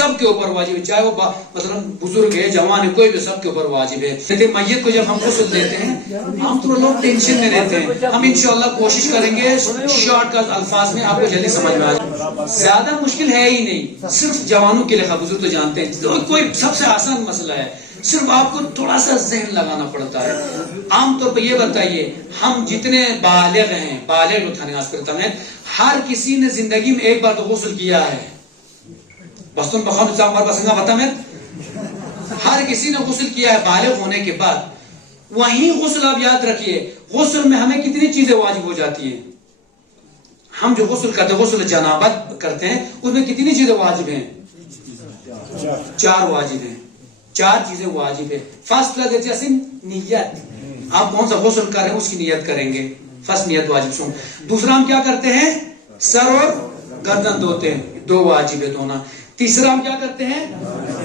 سب کے اوپر واجب ہے، چاہے وہ مثلا بزرگ ہے جوان ہے کوئی بھی، سب کے اوپر واجب ہے. لیکن میت کو جب ہم غسل دیتے ہیں ہم تو لوگ ٹینشن میں رہتے ہیں، ہم انشاءاللہ کوشش کریں گے شارٹ کٹ الفاظ میں آپ کو جلدی سمجھ میں آ جائے. زیادہ مشکل ہے ہی نہیں، صرف جوانوں کے لیے، بزرگ تو جانتے ہیں کوئی سب سے آسان مسئلہ ہے، صرف آپ کو تھوڑا سا ذہن لگانا پڑتا ہے. عام طور پہ یہ بتائیے ہم جتنے بالغ ہیں، بالغ اٹھانے کرتا ہے، ہر کسی نے زندگی میں ایک بار تو غسل کیا ہے. بستون بخون چامبر بسنگا بتا میں ہر کسی نے غسل کیا ہے بالغ ہونے کے بعد. وہیں غسل آپ یاد رکھیے، غسل میں ہمیں کتنی چیزیں واجب ہو جاتی ہیں. ہم جو غسل کرتے ہیں، غسل جنابت کرتے ہیں، اس میں کتنی چیزیں واجب ہیں؟ 4 واجب ہیں، 4 چیزیں واجب ہے. فرسٹ جیسے نیت، آپ کون سا غسل کر رہے ہیں اس کی نیت کریں گے، فرسٹ نیت واجب سن. دوسرا ہم کیا کرتے ہیں؟ سر اور گردن دھوتے ہیں، 2 واجب ہے دھونا. تیسرا ہم کیا کرتے ہیں؟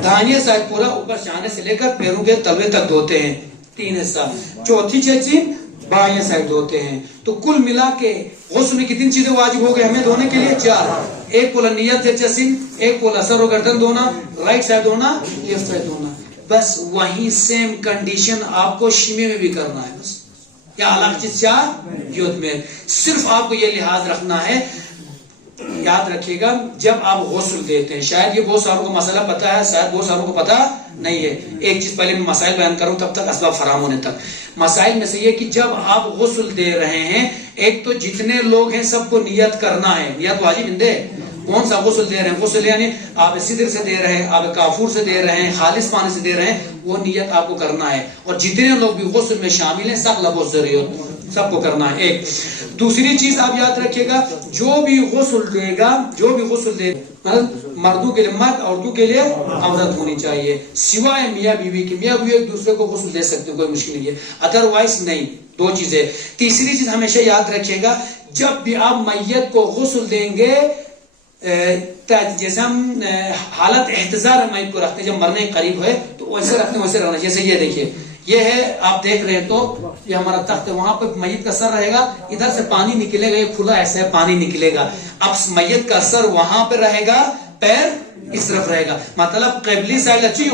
دائیں سائڈ پورا اوپر شانے سے لے کر پیروں کے تلوے تک دھوتے ہیں، 3 حصہ. چوتھی چیز بائیں سائڈ دھوتے ہیں. تو کل ملا کے غسل میں کتنی چیزیں واجب ہو گئے ہمیں دھونے کے لیے؟ 4. ایک پولا نیت جسم، ایک پولا سر و گردن دھونا، رائٹ سائڈ دھونا، لیفٹ سائڈ دھونا. بس وہی سیم کنڈیشن آپ کو شیمے میں بھی کرنا ہے. بس یا الگ چیز یوت میں صرف آپ کو یہ لحاظ رکھنا ہے. یاد رکھیے گا جب آپ غسل دیتے ہیں، شاید یہ بہت ساروں کو مسئلہ پتا ہے، شاید بہت ساروں کو پتا نہیں ہے. ایک چیز پہلے میں مسائل بیان کروں تب تک اسباب فراہم ہونے تک. مسائل میں سے یہ کہ جب آپ غسل دے رہے ہیں، ایک تو جتنے لوگ ہیں سب کو نیت کرنا ہے. نیت واجب اندے کون سا غسل دے رہے ہیں، غسل یعنی آپ سدر سے دے رہے ہیں، آپ کافور سے دے رہے ہیں، خالص پانی سے دے رہے ہیں، وہ نیت آپ کو کرنا ہے. اور جتنے لوگ بھی غسل میں شامل ہیں سب لبو ضروریت سب کو کرنا ہے. ایک دوسری چیز آپ یاد رکھیے گا، جو بھی غسل دے گا، جو بھی غسل دے مردوں کے لیے مرد، عورتوں کے لیے عورت ہونی چاہیے، سوائے میاں بیوی کے. میاں بیوی ایک دوسرے کو غسل دے سکتے ہیں، کوئی مشکل نہیں ہے، ادروائز نہیں. 2 چیزیں. تیسری چیز ہمیشہ یاد رکھیے گا، جب بھی آپ میت کو غسل دیں گے، جیسے ہم حالت احتضار میت کو رکھتے ہیں جب مرنے قریب ہے تو ویسے رکھتے ویسے رکھنا. جیسے یہ دیکھیے، یہ ہے آپ دیکھ رہے ہیں تو یہ ہمارا تخت ہے، وہاں پہ میت کا سر رہے گا، ادھر سے پانی نکلے گا، یہ کھلا ایسا ہے پانی نکلے گا. اب میت کا سر وہاں پہ رہے گا، پیر اس طرف رہے گا، مطلب قبلی سائڈ اچھی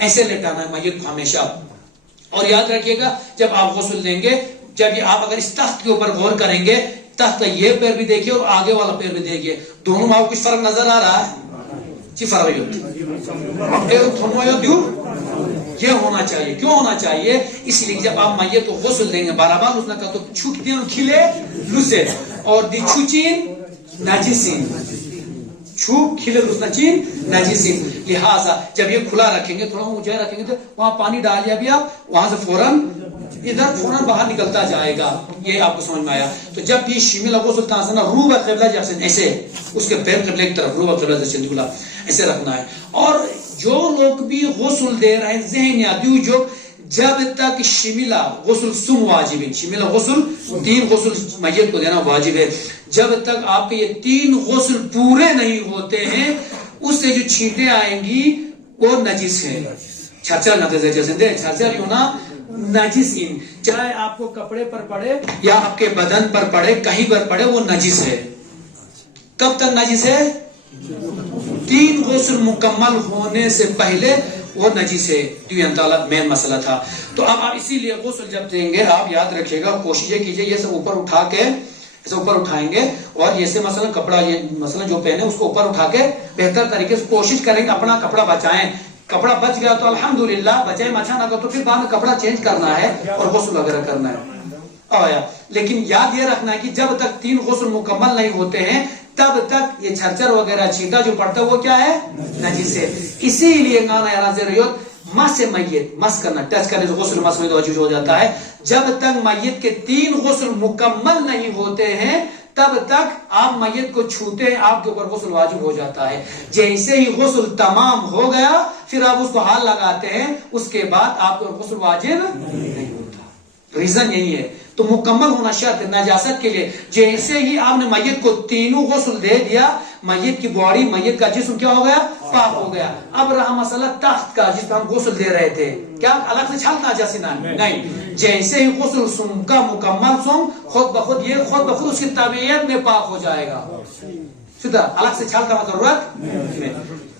ایسے لٹانا ہے میت کو ہمیشہ. اور یاد رکھیے گا جب آپ غسل دیں گے، جب یہ آپ اگر اس تخت کے اوپر غور کریں گے، تخت کا یہ پیر بھی دیکھیے اور آگے والا پیر بھی دیکھیے، دونوں میں آپ کو کچھ فرق نظر آ رہا ہے؟ فرق یہ ہونا چاہیے. کیوں ہونا چاہیے؟ اس لیے جب آپ میت کو غسل دیں گے برابر اس نے کہا تو چھوٹ دیں کھلے لسے اور دی چھوچین ناجسین چھو کھلے لسنچین ناجسین. لہٰذا جب یہ کھلا رکھیں گے، تھوڑا اونچا رکھیں گے تو وہاں پانی ڈالیا بھی آپ وہاں سے فوراً ادھر فوراً باہر نکلتا جائے گا. یہ آپ کو سمجھ میں آیا؟ تو جب بھی شیمل ابو سلطان سے نا روبہ قبلہ جیسے ایسے اس کے پیر قبلے کی طرف روبہ قبلہ جیسے دکھلا ایسے رکھنا ہے. اور جو لوگ بھی غسل دے رہے ہیں ذہن یاد جو جب تک شملہ غسل سم واجب ہے، شملہ غسل 3 غسل میت کو دینا واجب ہے. جب تک آپ کے یہ 3 غسل پورے نہیں ہوتے ہیں، اس سے جو چھینٹیں آئیں گی وہ نجس ہے. چھرچر نہ دے جیسے دے چھرچر یوں نا نجس ان، چاہے آپ کو کپڑے پر پڑے یا آپ کے بدن پر پڑے، کہیں پر پڑے، وہ نجس ہے. کب تک نجس ہے؟ 3 غسل مکمل ہونے سے پہلے وہ نجس ہے. مین مسئلہ تھا. تو اب آپ اسی لیے غسل جب دیں گے آپ یاد رکھیے گا، کوشش کیجئے یہ سب اوپر اٹھا کے ایسے اوپر اٹھائیں گے اور جیسے مثلا کپڑا یہ مثلا جو پہنے اس کو اوپر اٹھا کے بہتر طریقے سے کوشش کریں گے اپنا کپڑا بچائیں. کپڑا بچ گیا تو الحمدللہ، بچائے اچھا نہ تو پھر بعد میں کپڑا چینج کرنا ہے اور غسل وغیرہ کرنا ہے. آیا لیکن یاد یہ رکھنا ہے کہ جب تک 3 غسل مکمل نہیں ہوتے ہیں تب تک یہ چھرچر وغیرہ چھینٹا جو پڑتا ہے وہ کیا ہے؟ نجس ہے. اسی لیے گانا یاد مس سے میت مس کرنا، ٹچ کرنے سے غسل مس میں واجب ہو جاتا ہے. جب تک میت کے 3 غسل مکمل نہیں ہوتے ہیں تب تک آپ میت کو چھوتے ہیں، آپ کے اوپر غسل واجب ہو جاتا ہے. جیسے ہی غسل تمام ہو گیا پھر آپ اس کو ہاتھ لگاتے ہیں، اس کے بعد آپ کو غسل واجب نہیں ہوتا. ریزن یہی ہے. تو مکمل ہونا شرط ہے نجاست کے لیے. جیسے ہی آپ نے میت کو 3 غسل دے دیا، میت کی باڈی، میت کا جسم کیا ہو گیا؟ پاک ہو گیا. اب رہا مسئلہ تخت کا جس پر ہم غسل دے رہے تھے، کیا الگ سے چھلکنا جیسے نہیں. جیسے ہی غسل سم کا مکمل سم خود بخود یہ خود بخود اس کی طبیعت میں پاک ہو جائے گا. الگ سے چھلکا ضرورت نہیں.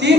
3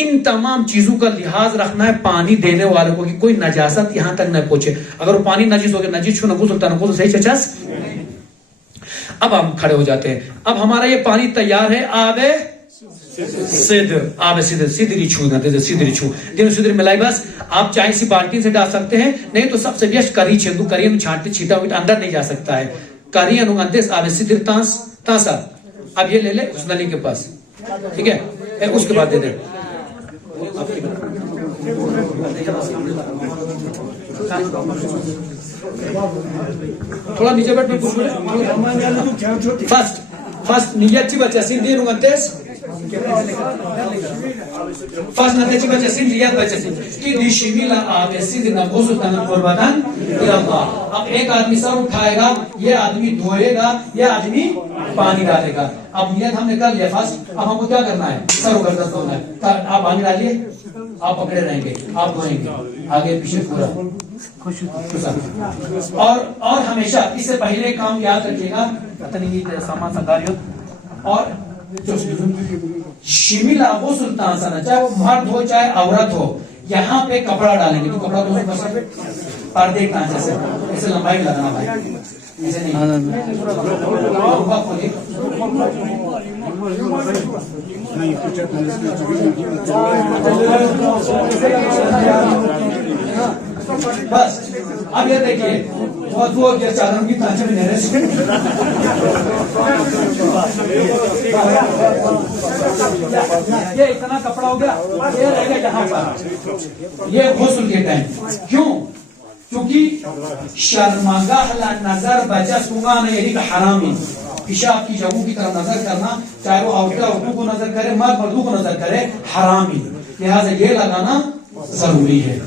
ان تمام چیزوں کا لحاظ رکھنا ہے پانی دینے والوں کو کہ کوئی نجاست یہاں تک نہ پہنچے. اگر وہ پانی نجس ہو گیا, نجس چھو نہ سلطان کو صحیح چچاس. اب ہم کھڑے ہو جاتے ہیں. اب ہمارا یہ پانی تیار ہے, آب سدر, آب سدر, سدری چھو نہ سدری چھو دن سدر ملائی. بس آپ چاہے سی بالٹی سے ڈال سکتے ہیں, نہیں تو سب سے بیسٹ کری چھندو, کری انو چھانٹتے چھیٹا ہوئی اندر نہیں جا سکتا ہے. کری انو اندس آب سدر تانسا. اب یہ لے لے اس نلی کے پاس, ٹھیک ہے, اس کے بعد دے دے. تھوڑا نیچے بیٹھ میں پوچھ. فرسٹ نیت چی بچہ سین دیر انتیس فرسٹ نیت چی بچہ سین نیت بچہ سین کی دیشیمی لا آبے سید نبوس تنہ قربتاً اللہ. اب ایک آدمی سر اٹھائے گا, یہ آدمی دھوئے گا, یہ آدمی پانی ڈالے گا. اب نیت ہم نے کر لیا فرسٹ, اب ہم کو کیا کرنا ہے, سر اگردست ہونا ہے. آپ پانی ڈالیے, آپ پکڑے رہیں گے, آپ دھوئیں گے آگے پیچھے پورا. اور ہمیشہ اس سے پہلے کام یاد رکھیے گا, پتہ نہیں یہ سامان سنگاری ہو, اور شمیل ابو سلطان سنا, چاہے وہ مرد ہو چاہے عورت ہو, یہاں پہ کپڑا ڈالیں گے. تو کپڑا تو پردے کانچے سے ایسے لمبائی لگانا بھائی, ایسے نہیں. بس اب یہ دیکھیے, بہت وہ کیا چادر کی کانچے میں نہیں رہے. یہ اتنا کپڑا ہو گیا, یہ رہ گیا یہاں پر, یہ غسل کے ٹائم. کیوں؟ کیونکہ شرمگاہ نظر بچہ سنگانا, یعنی کہ حرامی پیشاب کی جگہوں کی طرف نظر کرنا, چاہے وہ عورتوں کو نظر کرے, مرد مردوں کو نظر کرے, حرامی. لہٰذا یہ لگانا ضروری ہے.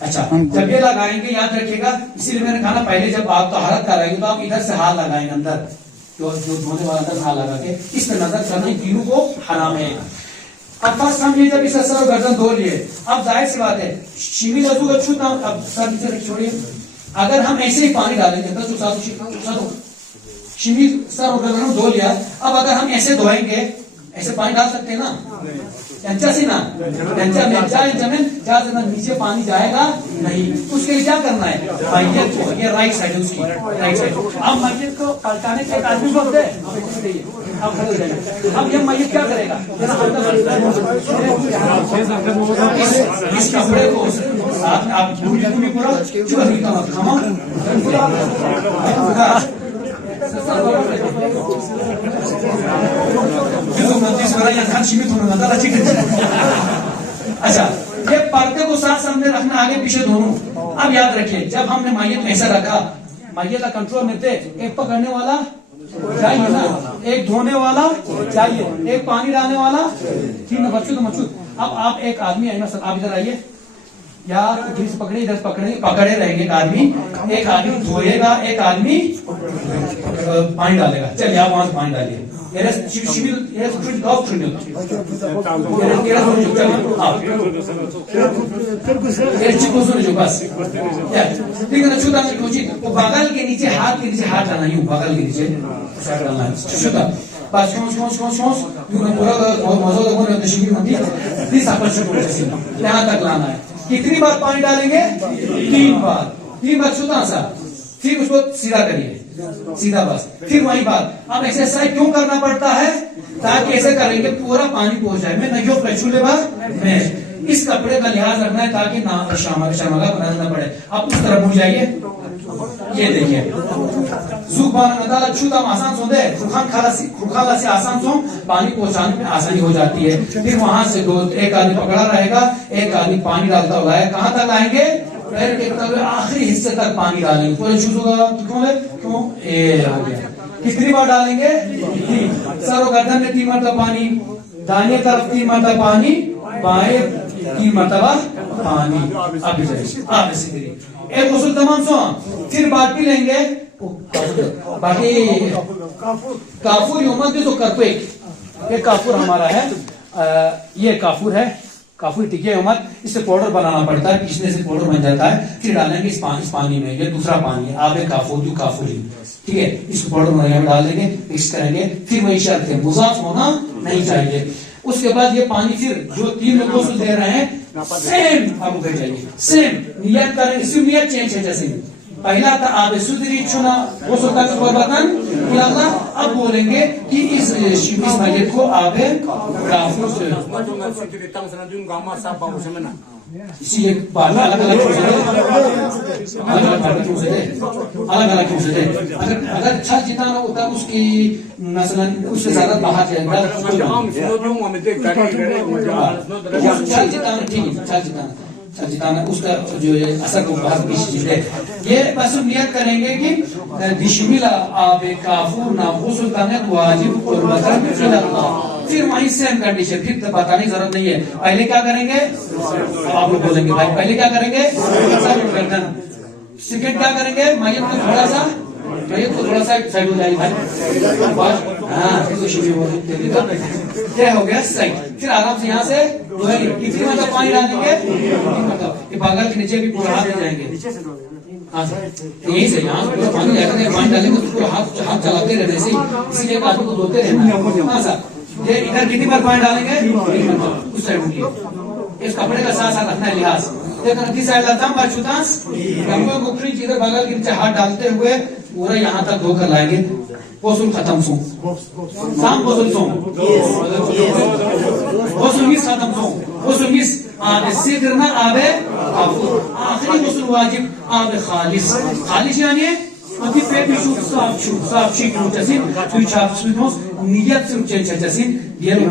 اچھا, جب یہ لگائیں گے یاد رکھیے گا, اسی لیے میں نے کہا پہلے جب آپ طہارت کرائیں گے تو آپ ادھر سے ہاتھ لگائیں گے اندر, جو دھونے والا اندر ہاتھ لگا کے اس پہ نظر کرنا, تینوں کو حرام ہے. اب فرسٹ ہم یہ جب اس سر و گردن دھو لیے, اب ظاہر سی بات ہے شیمی لذو کا چھوٹا, اب سر نیچے چھوڑیے. اگر ہم ایسے ہی پانی ڈالیں گے, شیمی سر و گردن دھو لیا, اب اگر ہم ایسے دھوئیں گے, ایسے پانی ڈال سکتے ہیں نا, انچا سے نا, انچا میں جائے زمین جہاں سے نیچے پانی جائے گا نہیں. اس کے لیے کیا کرنا ہے, میت کو, یہ رائٹ سائڈ ہے اس کی, رائٹ سائڈ. اب میت کو پلٹانے کے ایک آدمی کو دے, اب کھڑے ہو جائیں گے. اب یہ میت کیا کرے گا, اس کپڑے کو ساتھ میں آپ پورا چوہا نہیں اچھا, یہ پردے کو ساتھ سامنے رکھنا, آگے پیچھے دونوں. اب یاد رکھیے جب ہم نے میت کو ایسا رکھا, میت کا کنٹرول میں تھے, ایک پکڑنے والا چاہیے نا, ایک دھونے والا چاہیے, ایک پانی ڈالنے والا, ٹھیک نا بچوں تو مچھو. اب آپ ایک آدمی آئیے, آپ ادھر آئیے, یا ادھر سے پکڑے, ادھر پکڑے رہیں گے. ایک آدمی دھوئے گا, ایک آدمی پانی ڈالے گا. چلیے آپ وہاں سے پانی ڈالیے. بغل کے نیچے ہاتھ ڈالنا, یوں بغل کے نیچے یہاں تک لانا ہے. کتنی بار پانی ڈالیں گے, 3 بار. 3 بار چھوٹا سا, پھر اس کو سیدھا کریے, سیدھا بس, پھر وہی بات. اب ایکسرسائز کیوں کرنا پڑتا ہے, تاکہ ایسے کریں گے پورا پانی پہنچ جائے. میں نہیں پچھولے بار میں اس کپڑے کا لحاظ رکھنا ہے تاکہ نہ شرمگاہ بنانا نہ پڑے. آپ اس طرح بھول جائیے, یہ دیکھیے زبان تعالیٰ چھوٹا آسان سو دے, کھرکھالا سے آسان سو پانی پہنچانے میں آسانی ہو جاتی ہے. پھر وہاں سے دو, ایک آدمی پکڑا رہے گا, ایک آدمی پانی ڈالتا ہوا ہے. کہاں تک لائیں گے, پیر کے آخری حصے تک پانی ڈالیں گے. پورے شروع ہوگا کیوں ہو گیا. کتنی بار ڈالیں گے, 3. سر و گردن میں 3 مرتبہ پانی, دائیں طرف 3 مرتبہ پانی, بائیں 3 مرتبہ پانی. اب آپ ایسے کریے, ایک غسل تمام سو. پھر باقی لیں گے, باقی کافور یومت تو کرپیک, یہ کافور ہمارا ہے, یہ کافور ہے, کافور ٹکیا یومت. اس سے پاؤڈر بنانا پڑتا ہے, پیسنے سے پاؤڈر بن جاتا ہے. پھر ڈالیں گے اس پانی میں, یہ دوسرا پانی ہے, آب کافور جو کافوری, ٹھیک ہے. اس کو پاؤڈر بنا کے ڈال دیں گے, مکس کریں گے. پھر وہی شرط ہے, مضاف ہونا نہیں چاہیے. اس کے بعد یہ پانی پھر جو 3 میں غسل دے رہے ہیں سیم آپ کو چاہیے سیم نیت کریں اس کی نیت چینج ہے جیسے پہلا تھا آب سدری چنا غسل کا قربتن اللہ اب بولیں گے کہ اس میت کو آب کافور سے اسی ایک بات الگ الگ کیوں سے دے اگر چھت جتانا ہوتا اس کی مثلا اس سے زیادہ باہر جائے گا چھت جتانا ٹھیک ہے چھت جتانا اس کا جو اثر کو بہت پیچھے ہے یہ بس نیت کریں گے کہ بشمل آب کافور نہ غسل کرنے واجب قربتن اللہ پھر وہیں سیم کنڈیشن پھر بتانے کی ضرورت نہیں ہے پہلے کیا کریں گے آپ لوگ بولیں گے بھائی پہلے کیا کریں گے سیکنڈ کیا کریں گے میت کو تھوڑا سا سائڈ ہو جائے گا یہ ہو گیا سائڈ پھر آرام سے یہاں سے کتنی مطلب پانی ڈالیں گے باغل کے نیچے بھی پورا ہاتھ لے جائیں گے یہیں سے یہاں پانی ڈالیں گے پورا ہاتھ چلاتے رہتے اسی لیے آدمی کو دھوتے رہنا ہاں سر یہ ادھر کتنی بار پانی ڈالیں گے اس سائڈ کی اس کپڑے کا ساتھ ساتھ رکھنا ہے لحاظ ادھر بغل کے نیچے ہاتھ ڈالتے ہوئے پورا یہاں تک دھو کر لائیں گے غسل ختم سو سام غسل سو غسل مس ختم سو غسل مس آب سدر نہ آب کافور آخری غسل واجب آب خالص خالص یعنی ati pepi saapçı kılacağız. Tüy çarpışmıyoruz. Niyet sürçeceğiz. Diğer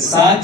7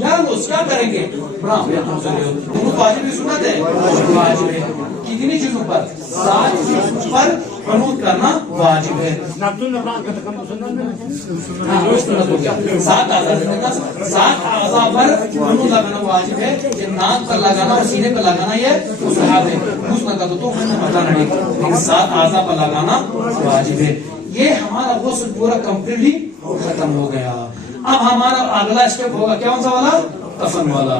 یا روز کیا کریں گے دونوں واجب بھی سنت ہے واجب ہے کتنی چیزوں پر 7 چیزوں پر قنوت کرنا واجب ہے 7 اعضاء پر قنوت لگانا واجب ہے یہ ناک پر لگانا اور سینے پر لگانا یہ مستحب ہے لگا تو پتہ نہیں لیکن 7 اعضاء پر لگانا واجب ہے یہ ہمارا غسل پورا کمپلیٹلی ختم ہو گیا اب ہمارا اگلا اسٹیپ ہوگا کیا کون سا والا کفن والا